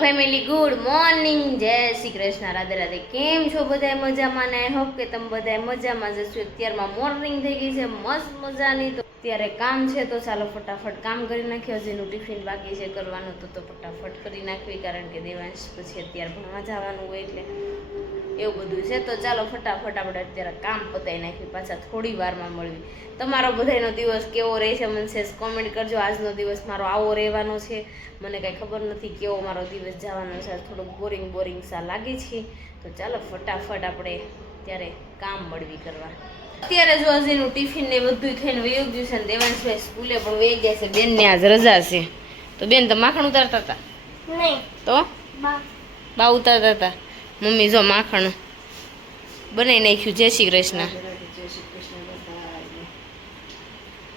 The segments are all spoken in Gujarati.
ફેમિલી ગુડ મોર્નિંગ, જય શ્રી કૃષ્ણ, રાધે રાધે. કેમ છો બધા? મજામાં ને? આઈ હોપ કે તમે બધા મજામાં જ હશો. અત્યારમાં મોર્નિંગ થઈ ગઈ છે મસ્ત મજાની. તો અત્યારે કામ છે તો ચાલો ફટાફટ કામ કરી નાખીએ. હજીનું ટિફિન બાકી છે કરવાનું તો ફટાફટ કરી નાખવી, કારણ કે દેવાંશ પછી અત્યારે ભણવા જવાનું હોય એટલે એવું બધું છે. તો ચાલો ફટાફટ આપણે અત્યારે કામ પતાવી નાખવી, પાછા થોડી વારમાં મળવી. તમારો બધાનો દિવસ કેવો રહે છે મને સેજ કોમેન્ટ કરજો. આજનો દિવસ મારો આવો રહેવાનો છે, મને કાંઈ ખબર નથી કેવો મારો દિવસ જવાનો છે. થોડુંક બોરિંગ સા લાગે છે. તો ચાલો ફટાફટ આપણે ત્યારે કામ મળવી કરવા. અત્યારે જો હજીનું ટિફિન ને બધું થઈને વયું ગયું છે ને દેવાંશભાઈ સ્કૂલે પણ વહી ગયા છે. બેનને આજ રજા છે તો બેન તો માખણ ઉતારતા હતા નહીં તો બા ઉતારતા હતા. મમ્મી જો માખણ બનાવી નાખ્યું. જય શ્રી કૃષ્ણ.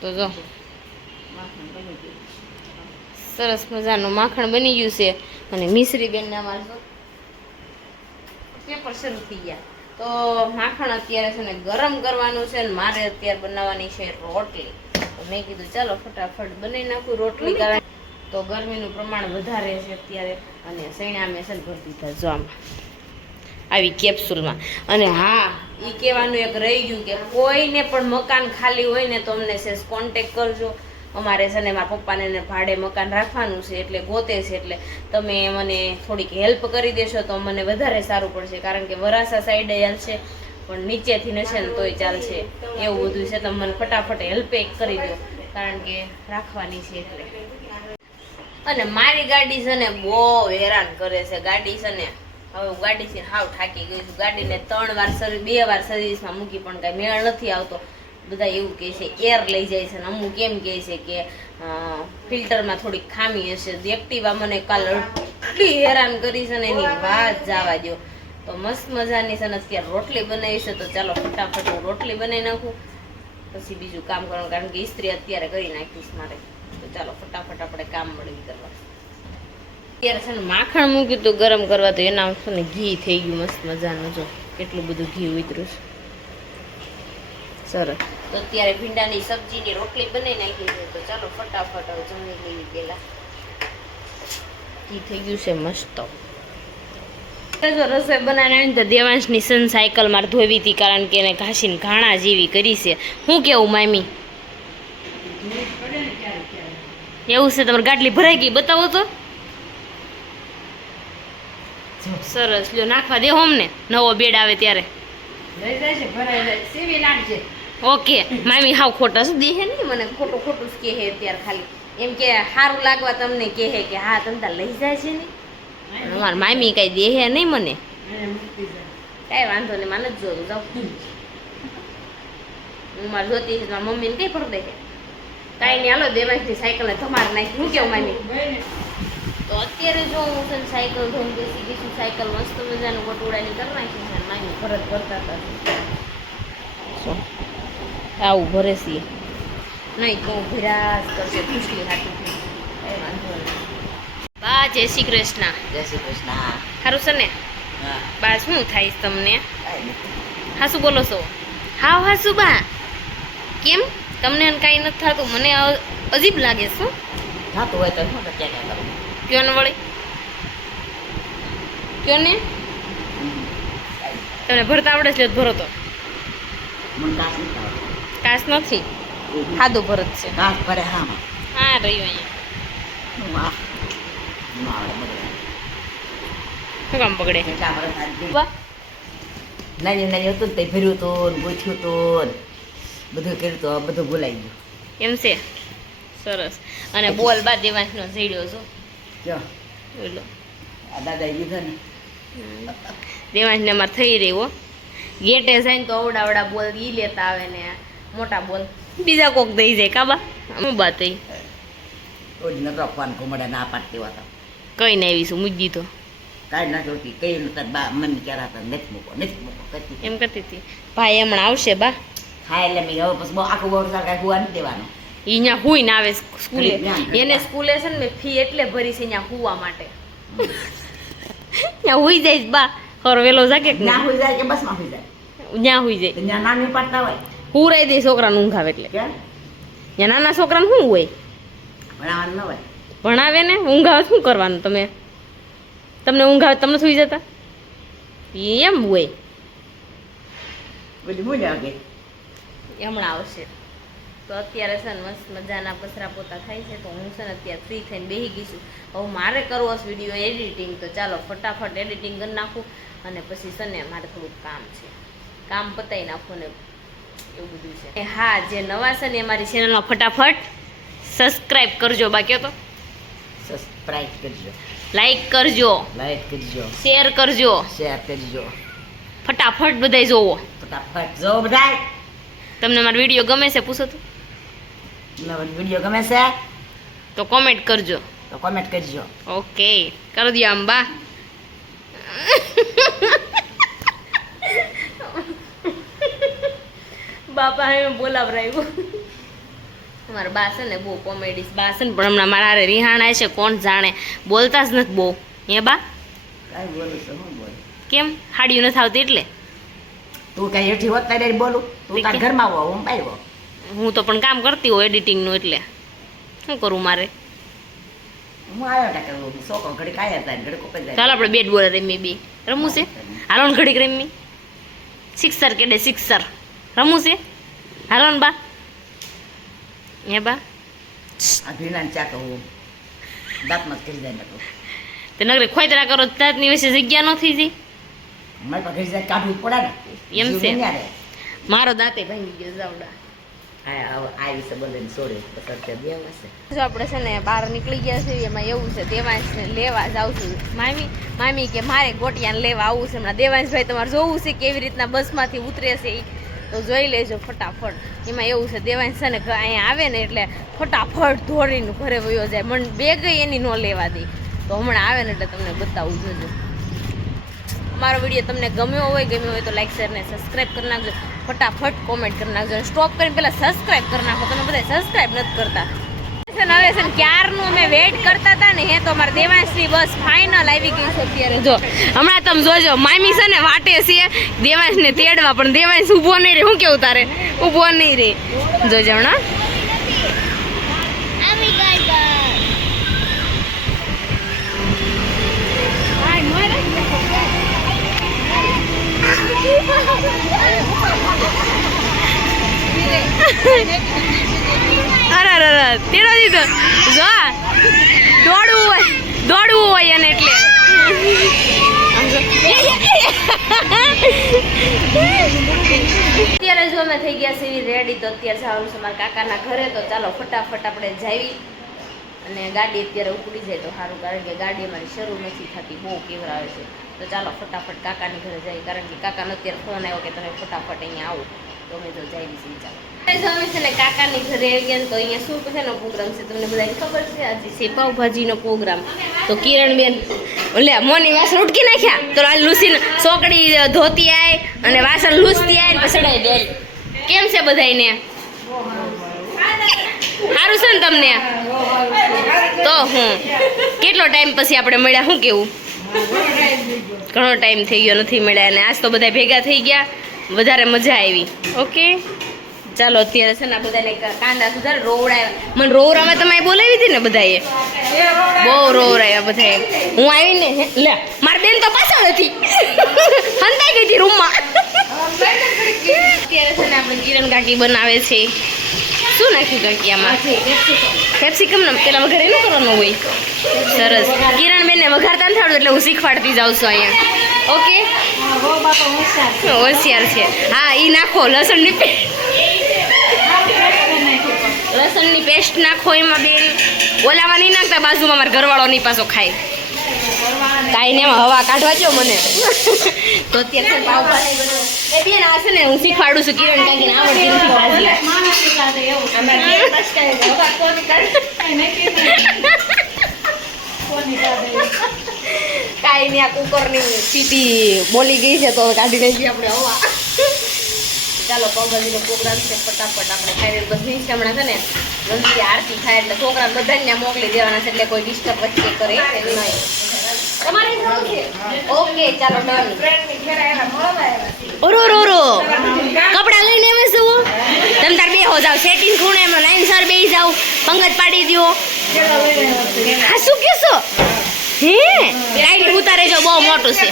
તો જો સરસ મજાનું માખણ બની ગયું છે. અને મિશ્રી બેનને અમારે તો પેપર શરૂ થઈ ગયા તો માખણ અત્યારે છે ને ગરમ કરવાનું છે. ને મારે અત્યારે બનાવવાની છે રોટલી. તો મેં કીધું ચાલો ફટાફટ બનાવી નાખું રોટલી, કારણ તો ગરમીનું પ્રમાણ વધારે છે અત્યારે. અને સૈણા મેં છે ને ભરી દીધા જો આમાં આવી કેપ્સ્યુલમાં. અને હા, એ કહેવાનું એક રહી ગયું કે કોઈને પણ મકાન ખાલી હોય ને તો અમને છે કોન્ટેક કરજો. અમારે છે ને મારા પપ્પાને ભાડે મકાન રાખવાનું છે એટલે ગોતે છે, એટલે તમે મને થોડીક હેલ્પ કરી દેશો તો મને વધારે સારું પડશે. કારણ કે વરાસા સાઈડે ચાલશે પણ નીચેથી નશે ને તોય ચાલશે, એવું બધું છે. તમે મને ફટાફટ હેલ્પ કરી દો, કારણ કે રાખવાની છે એટલે. અને મારી ગાડી છે ને બહુ હેરાન કરે છે. ગાડી છે ને હવે હું ગાડીથી હાવ થાકી ગઈ છું. ગાડીને 2 વાર સર્વિસમાં મૂકી પણ કાંઈ મેળ નથી આવતો. બધા એવું કહે છે એર લઈ જાય છે, ને અમુક એમ કહે છે કે ફિલ્ટરમાં થોડીક ખામી હશે. એક્ટિવા મને કાલ એટલી હેરાન કરી છે ને એની વાત જવા દો. તો મસ્ત મજાની છે ને અત્યારે રોટલી બનાવી છે. તો ચાલો ફટાફટ હું રોટલી બનાવી નાખું, પછી બીજું કામ કરવાનું, કારણ કે ઇસ્ત્રી અત્યારે કરી નાખીશ મારે. તો ચાલો ફટાફટ આપણે કામ મળવી કરવા. અત્યારે છે ને માખણ મૂક્યું હતું ગરમ કરવા, તો એના છે ને ઘી થઈ ગયું મસ્ત મજાનું. જો કેટલું બધું ઘી ઉતર્યું છે, સરસ. તો અત્યારે ભીંડાની સબ્જીની રોટલી બનાવી નાખી છે. તો ચાલો ફટાફટ હવે જમી લેવી પેલા. ઘી થઈ ગયું છે મસ્ત. જો રસોઈ બનાવીને તો દેવાંશની સન સાયકલ મારે ધોવી હતી, કારણ કે એને ઘાસીને ઘાણા જેવી કરી છે. શું કેવું મામી? એવું છે? તમારી ગાટલી ભરાઈ ગઈ? બતાવો તો. સરસ, લ્યો નાખવા દે અમને, નવો બેડ આવે ત્યારે. ઓકે મામી હાવ ખોટા શું દેહે નહીં મને, ખોટું જ કહે અત્યારે. ખાલી એમ કે સારું લાગવા તમને કહે કે હા તમે તાર લઈ જાય છે ને. અમારા મામી કઈ દેહે નહીં મને, કઈ વાંધો નહીં, માને જ જોતું જાઉં. હું મારે જોતી મારા મમ્મીને કઈ ફરક દેખે કાંઈ નહીં. હાલો દેવાંશની સાયકલને તમારે નાખી. શું કેવું મામી? તો અત્યારે જો હું છે સાયકલ ધોઈને બેસી ગઈ છું. સાયકલ મસ્ત મજાનું વટોળાની કરી નાખી છે. મામી ભરત ભરતા હતા આવું ભરે છે નહીં તો ભરાશ કરશે ખુશી હાટું. કઈ વાંધો નહીં. બા જય શ્રી કૃષ્ણ. જય શ્રી કૃષ્ણ. સારું છે ને? બા શું થાય તમને? હાસુ બોલો છો? હાવ હાસુ બા? કેમ તમને કાંઈ નથી થતું? મને અજીબ લાગે. શું થતું હોય તો શું ક્યાં કરું? કયો ને વળી, કયો ને. તમને ભરતા આવડે છે? ભરો તો. કાસ નથી, સાદું ભરત છે. કાસ ભરે હા રહ્યું અહીંયા. શું કામ બગડે? નાની હતું તે ભર્યું હતું, ગોઠ્યું હતું, બધું કર્યું હતું, બધું ભૂલાઈ ગયું. એમ છે? સરસ. અને બોલ બા દેવાંશનો ઝીડ્યો છો બોલો. દાદા કીધું ને દેવાંશને અમારે થઈ રહ્યો ગેટે જાય તો અવડાવડા બોલ ઈ લેતા આવે ને મોટા બોલ બીજા કોક દઈ જાય. કાબા હું બા થઈ રખવાનું ઘુમડે ના પાડતી હતા. કઈ ને આવીશું મૂકી દીધો. કાંઈ ના જોતી કઈ નતા. બા મને ક્યારે હતા નથી મૂકો એમ કરતી હતી. ભાઈ હમણાં આવશે બા. હા એટલે મેં હવે પછી બહુ આખું બહુ કાંઈ હુવા નથી દેવાનું. એ અહીંયા હુઈ ના આવે સ્કૂલે. એને સ્કૂલે છે ને મેં ફી એટલે ભરી છે અહીંયા હુવા માટે. ત્યાં હુઈ જાય બા. ખરો વેલો જાગે ના હુઈ જાય કે બસમાં હુઈ જાય? ત્યાં હુઈ જાય. ત્યાં નાની પાડતા હોય હુરાઈ દે છોકરાને ઊંઘ આવે એટલે. ત્યાં નાના છોકરાને શું હોય? ભણાવવાનું ન હોય. ભણાવે ને ઊંઘ આવે શું કરવાનું? તમે તમને ઊંઘ આવે તમને સુઈ જતા એમ હોય બધી બોલ્યા આગળ હમણાં આવશે તો અત્યારે છે ને મસ્ત મજાના પસરા પોતા થાય છે તો હું છે ને અત્યારે ફ્રી થઈને બેસી ગઈ છું હવે મારે કરવો છે વિડીયો એડિટિંગ તો ચાલો ફટાફટ એડિટિંગ કરી નાખું અને પછી છે ને મારે થોડુંક કામ છે કામ પતાવી નાખું ને એવું બધું છે હા જે નવા છે ને એ મારી ચેનલમાં ફટાફટ સબસ્ક્રાઈબ કરજો બાકી તો સબસ્ક્રાઇબ કરજો, લાઈક કરજો, લાઈક કરજો, શેર કરજો, શેર કરજો, ફટાફટ બધાય જોવો. ફટાફટ જો બધાય. તમને મારો વિડીયો ગમે છે પૂછો તો? નવો વિડીયો ગમે છે તો કોમેન્ટ કરજો. તો કોમેન્ટ કરજો. ઓકે કરી દો આમ બા. બાપા હવે બોલાવરાયું. મારા બા છે ને બહુ કોમેડીસ બા છે ને પણ હમણાં મારા હારે રિહાણા છે કોણ જાણે બોલતા જ નથી બહુ. હે બા કાંઈ બોલું છું હું બોલ કેમ હાડિયું નથી આવતી એટલે? તું કઈ હેઠી હોત તારે બોલું તું તાર ઘરમાં હો હું બહાર હો. હું તો પણ કામ કરતી હોઉં એડિટિંગનું એટલે શું કરું મારે? હું આવ્યો ટા કરું છોકરો ઘડીક આવ્યા હતા ઘડીક ઉપર જાય. ચાલો આપણે બેટ બોલ રમી બી રમવું છે. હાલો ને ઘડીક રમી સિક્સર કેડે સિક્સર રમવું છે. હાલો ને બા. હે બા આ ભીના ચા કહું દાંતમાં જ કરી જાય ને તે નગરે ખોઈતરા કરો દાંતની વચ્ચે જગ્યા ન થઈ જાય. મારી પાસે ઘડી જાય કાઢવું પડે ને એમ છે. જીવ નહીં આવે. મારો દાંતે ભાંગી ગયો જાવડા. આ વિશે બોલે છોડે પછી અત્યારે બે હશે. જો આપણે છે ને બહાર નીકળી ગયા છે એમાં એવું છે દેવાંશને લેવા જાઉં છું. મામી કે મારે ગોટિયાને લેવા આવવું છે હમણાં. દેવાંશભાઈ તમારે જોવું છે કેવી રીતના બસમાંથી ઉતરે છે ઈ તો જોઈ લેજો ફટાફટ. એમાં એવું છે દેવાંશ છે ને અહીંયા આવે ને એટલે ફટાફટ દોડીને ઘરે વયો જાય. મને બેગ એની ન લેવા દે તો હમણાં આવે ને એટલે તમને બતાવું જોજો. મારો વિડીયો તમને ગમ્યો હોય તો લાઈક શેર ને સબસ્ક્રાઈબ કરી નાખજો. ફટાફટ કોમેન્ટ કરી નાખજો. સ્ટોપ કરીને પહેલાં સબસ્ક્રાઈબ કરી નાખો. તમે બધા સબસ્ક્રાઈબ નથી કરતા. હવે છે ને ક્યારનું અમે વેઇટ કરતા હતા ને હે તો અમારે દેવાંશની બસ ફાઇનલ આવી ગઈ છે અત્યારે. જો હમણાં તમે જોજો મામી છે ને વાટે છે દેવાંશને તેડવા પણ દેવાંશ ઊભો નહીં રહે. શું કેવું તારે? ઊભો નહીં રહે. જોજો હમણાં અરે તેડો દીધો. જો દોડવું હોય એને એટલે અત્યારે જો અમે થઈ ગયા છે રેડી તો અત્યારે જવાનું છે મારા કાકાના ઘરે. તો ચાલો ફટાફટ આપણે જાવી અને ગાડી અત્યારે ઉપડી જાય તો સારું કારણ કે ગાડી અમારી શરૂ નથી થતી બહુ કેવરાવે છે. તો ચાલો ફટાફટ કાકાની ઘરે જઈએ કારણ કે કાકાનો અત્યારે ફોન આવ્યો કે તમે ફટાફટ અહીંયા આવો તો અમે તો જઈ છીએ. ચાલો અમે છે ને કાકાની ઘરે આવી ગયા તો અહીંયા શું છે ને પ્રોગ્રામ છે તમને બધાને ખબર છે. આજે છે પાવભાજીનો પ્રોગ્રામ. તો કિરણબેન લે મોની વાસણ ઉટકી નાખ્યા તો આ લૂસીને સોકડી ધોતી આય અને વાસણ લૂસતી આય ને ચડાઈ દે. કેમ છે બધાયને? સારું છે ને તમને? તો હું કેટલો ટાઈમ પછી આપણે મળ્યા શું કેવું? ઘણો ટાઈમ થઈ ગયો નથી મળ્યા અને આજ તો બધા ભેગા થઈ ગયા વધારે મજા આવી. ઓકે ચાલો અત્યારે છે ને આ બધાને કાંદા સુધારે રોવડાવ્યા. મને રોવરામાં તમે બોલાવી હતી ને બધાએ બહુ રોવરાવ્યા બધાએ. હું આવીને લે મારી બેન તો પાછળ હતી હંતાઈ ગઈ હતી રૂમમાં. અત્યારે છે ને આપણે કિરણ કાકી બનાવે છે. શું નાખ્યું કાકી આમાં? કેપ્સિકમ ને પેલા વઘાર એનું કરવાનું હોય. સરસ. કિરણ બેનને વઘારતા નથી આવડતું એટલે હું શીખવાડતી જાઉં છું અહીંયા. ઓકે હોશિયાર છે. હા એ નાખો લસણની પેસ્ટ નાખો એમાં બેન. ઓલામાં નહીં નાખતા બાજુમાં મારા ઘરવાળો નહીં પાછો ખાય. કાંઈ ને એમાં હવા કાઢવા દો મને. તો અત્યારે પાવભાજી એ બેન આ છે ને હું શીખવાડું છું કિરણ કાકીને આવડતી નથી ભાજી. કાંઈ નહીં આ કુકરની સીટી બોલી ગઈ છે તો કાઢી નાખીએ આપણે હવા. ચાલો પાવભાજીનો પ્રોગ્રામ છે ફટાફટ આપણે ખાઈ બધી છે હમણાં છે ને જલ્દી આરતી થાય એટલે છોકરા બધાને મોકલી દેવાના છે એટલે કોઈ ડિસ્ટર્બ વચ્ચે કરે નહીં. તમારે જવું છે? ઓકે ચાલો ડન. ઓરો કપડા લઈને આવે શું? તમે તાર બે હો જાવ સેટિંગ ખૂણેમાં લાઈન સર બે જાવ પંગત પાડી દો. હા શું કહેશો? હે લાઈન ઉતારે જો બહુ મોટું છે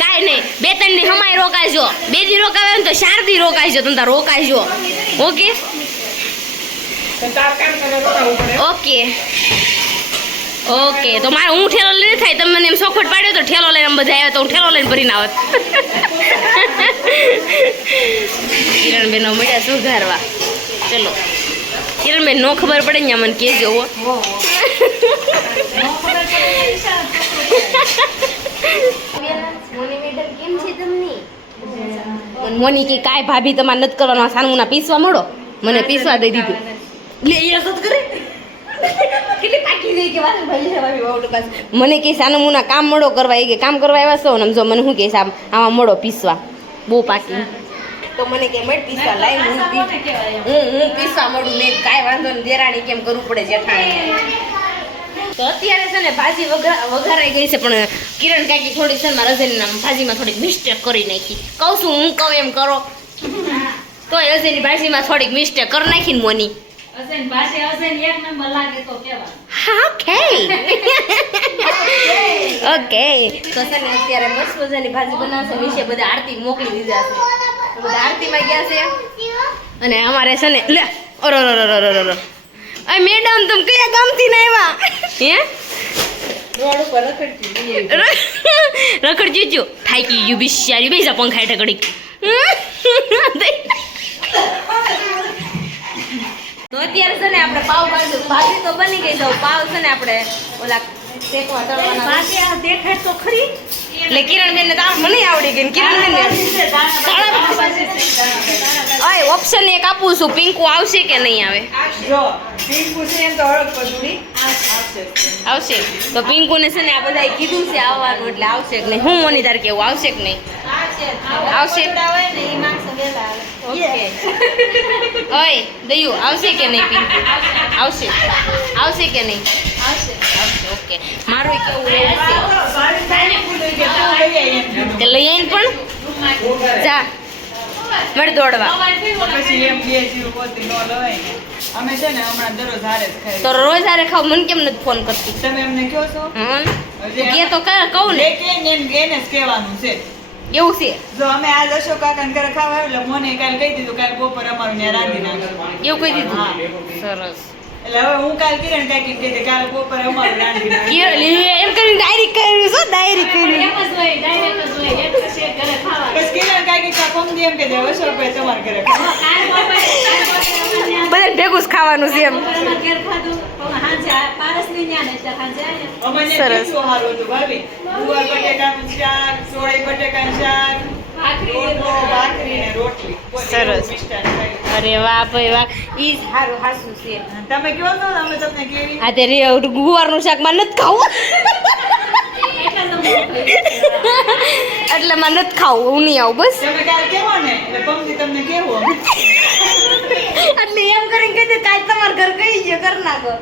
કાંઈ નહીં 2-3 દી હમાય રોકાઈજો 2 દી રોકાવે ને તો 4 દી રોકાઈજો તમે તાર રોકાઈજો ઓકે ઓકે ઓકે તો મારે હું ઠેલો લઈને થાય તમે મને એમ સોખવટ પાડ્યો તો ઠેલો લઈને આમ બધા આવ્યા તો હું ઠેલો લઈને ભરીને આવત કિરણબેનો મળ્યા સુધારવા ચલો કિરણબેન નો ખબર પડે ને મને કહેજો હો મોની કે કાંઈ ભાભી તમારે નથી કરવાનું સાનુના પીસવા મળો મને પીસવા દઈ દીધું લે એ અસત કરે કેટલી પાકી ગઈ કે વાત ભાઈ છે ભાભી બહુ ટકા મને કે સાનુના કામ મળો કરવા એ કે કામ કરવા આવ્યા છો ને જો મને શું કે આમાં મળો પીસવા બહુ પાકી તો મને કે મળ પીસવા લાઈ હું પીસવા મળું ને કાંઈ વાંધો ને દેરાણી કેમ કરવું પડે જેઠાણી તો અત્યારે છે ને ભાજી વઘારાઈ ગઈ છે પણ કિરણ કાકી થોડી છે ને મારા રજનીના ભાજીમાં થોડીક મિસ્ટેક કરી નાખી કહું છું હું કહું એમ કરો તો રજની ભાજીમાં થોડીક મિસ્ટેક કરી નાખી ને મોની ઓકે તો છે ને અત્યારે મસ્ત મજાની ભાજી બનાવશે વિશે બધા આરતી મોકલી દીધા છે બધા આરતીમાં ગયા છે અને અમારે છે ને લે ઓરો અરે મેડમ તમે કયા ગામથી ને આવ્યા હે રોડ ઉપર રખડતી જો થાકી ગયું બિચારી બેસા પંખા હેઠે ઘડીક તો અત્યારે છે ને આપણે પાવ ભાજી તો બની ગઈ તો પાવ છે ને આપણે ઓલા શેકવા તળવાના દેખાય તો ખરી એટલે કિરણબેન ને તો મને આવડી ગઈ કિરણબેન ઓય ઓપ્શન એક આપું છું પિંકુ આવશે કે નહીં આવે જો પિંકુ છે એમ તો હળક પદુડી આવશે તો પિંકુ ને છે ને આ બધાએ કીધું છે આવવાનું એટલે આવશે કે નહીં હું મોની તાર કેવું આવશે કે નહીં આવશે ઓકે ઓય દયું આવશે કે નહીં પિંકુ આવશે આવશે કે નહીં આવશે ઓકે મારું કેવું રહેવું છે લઈ આવીને પણ જા મળ દોડવા પછી એમ કે જીવ પોતે નો લવાય ને અમે છે ને હમણાં દરરોજ હારે જ ખાઈ તો રોજ હારે ખાવ મને કેમ નથી ફોન કરતી તમે એમને કહો છો કે તો કહું ને એને જ કહેવાનું છે એવું છે જો અમે આજ અશોક કાકાને ઘરે ખાવા આવ્યો એટલે મને કાલે કહી દીધું કાલે બપોર અમારું ત્યાં રાંધી નાખ્યું એવું કહી દીધું હા. સરસ એટલે હવે હું કાલે કિરણ કાકી કહી દે કાલે બપોર અમારું રાંધી નાખ્યું એમ કરીને ડાયરી કર્યું શું ડાયરી કર્યું બસ કિરણ કાકી કા કોમ દી એમ કે દે અશોકભાઈ તમારા ઘરે ખાવા બધા ભેગું જ ખાવાનું છે એમ અમને સરસ. કેટલું સારું હતું ભાભી ગુવાર બટેકાનું શાક સોળી બટેકાનું શાક રોટલો ભાખરી ને રોટલી બોલ, સરસ. એવું મિષ્ટાન ખાયું. અરે વાહ ભાઈ વાહ ઈ સારું હાસું છે તમે કહો છો ને અમે તમને કેવી આ તે ગુવારનું શાક માં નથી ખાવું એટલે માં નથી ખાવું હું નહીં આવું બસ તમે કાલે કેવો ને એટલે પમથી તમને કેવું અમે એટલે એમ કરીને કહી દે કાલ તમારા ઘર કઈ ગયો કર નાખો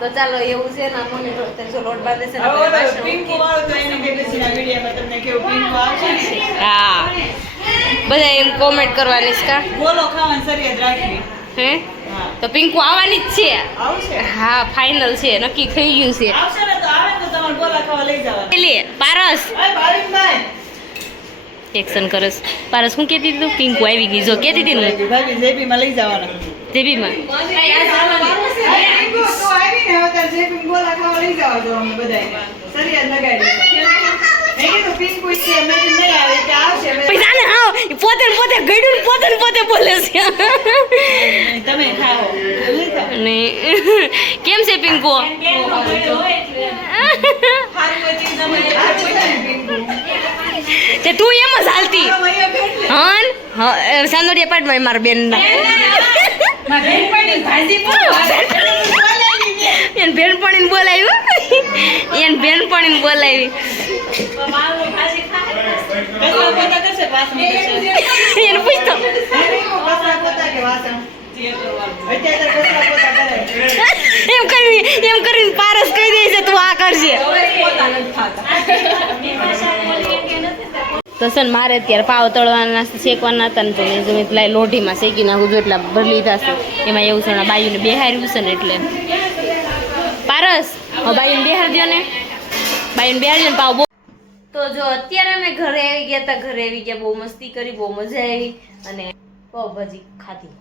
તો ચાલો એવું છે ને મને જો લોટ બાંધે છે ને હવે આપણે ઓલો વાસણ પિંકુ વાળો તો એને કે પછીના વિડીયોમાં તમને કેવું પિંકુ આવશે ને હા બધા એમ કોમેન્ટ કરવાની છે કા બોલો ખાવાની શરીયત રાખવી હે હા તો પિંકુ આવવાની જ છે આવશે હા ફાઇનલ છે નક્કી થઈ ગયું છે આવશે ને તો આવે ને તો તમારે બોલા ખાવા લઈ જવાના લે પારસ અરે ભાવિકભાઈ એક્શન કરસ પારસ હું કહેતી હતી તું પિંકુ આવી ગઈ જો કહેતી હતી ને ભાભી જેબીમાં લઈ જવાના જેબીમાં પિંકુ તો આવી ને હવે તાર જેબી બોલા ખાવા લઈ જવા દો અમે બધાને શરીયત લગાડી મેં કીધું પિંકુ છે મેં કીધું નહીં આવે કે આવશે મેં પૈસા ને હા પોતે ને પોતે ગળ્યું ને પોતે બોલે છે તમે ખાઓ લઈ જાઓ ને કેમ છે પિંકુ તે તું એમ જ હાલતી હન સાંદોડિયા પાડમાં મારા બેન ના એને બેનપણીને બોલાવ્યું એને બેનપણીને બોલાવી એને પૂછતો એમ કરીને પારસ કહી દે છે તું આ કરજે તો છે ને મારે અત્યારે પાવ તળવાના શેકવાના હતા ને તો મેં જો પેલા લોઢીમાં શેકી નાખું છું એટલા ભરી લીધા છે એમાં એવું છે બાયુને બેહાર્યું છે ને એટલે પારસ બાઈને બેહાર દો ને બાઈને બેહાર દો ને પાવ તો જો અત્યારે અમે ઘરે આવી ગયા હતા ઘરે આવી ગયા બહુ મસ્તી કરી બહુ મજા આવી અને પાવભાજી ખાધી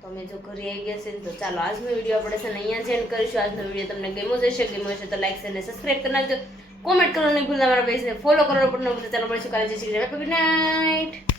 તો અમે જો ઘરે આવી ગયા છે તો ચાલો આજનો વિડીયો આપણે છે ને અહીંયા જ એન્ડ કરીશું આજનો વિડીયો તમને ગમ્યો હશે તો લાઈક અને સબસ્ક્રાઇબ કરી નાખજો કોમેન્ટ કરવાનું નહીં ભૂલતા મારા પેજને ફોલો કરવાનું પણ ન ભૂલતા ચાલો મળીશું કાલે જય શ્રી કૃષ્ણ ગુડ નાઇટ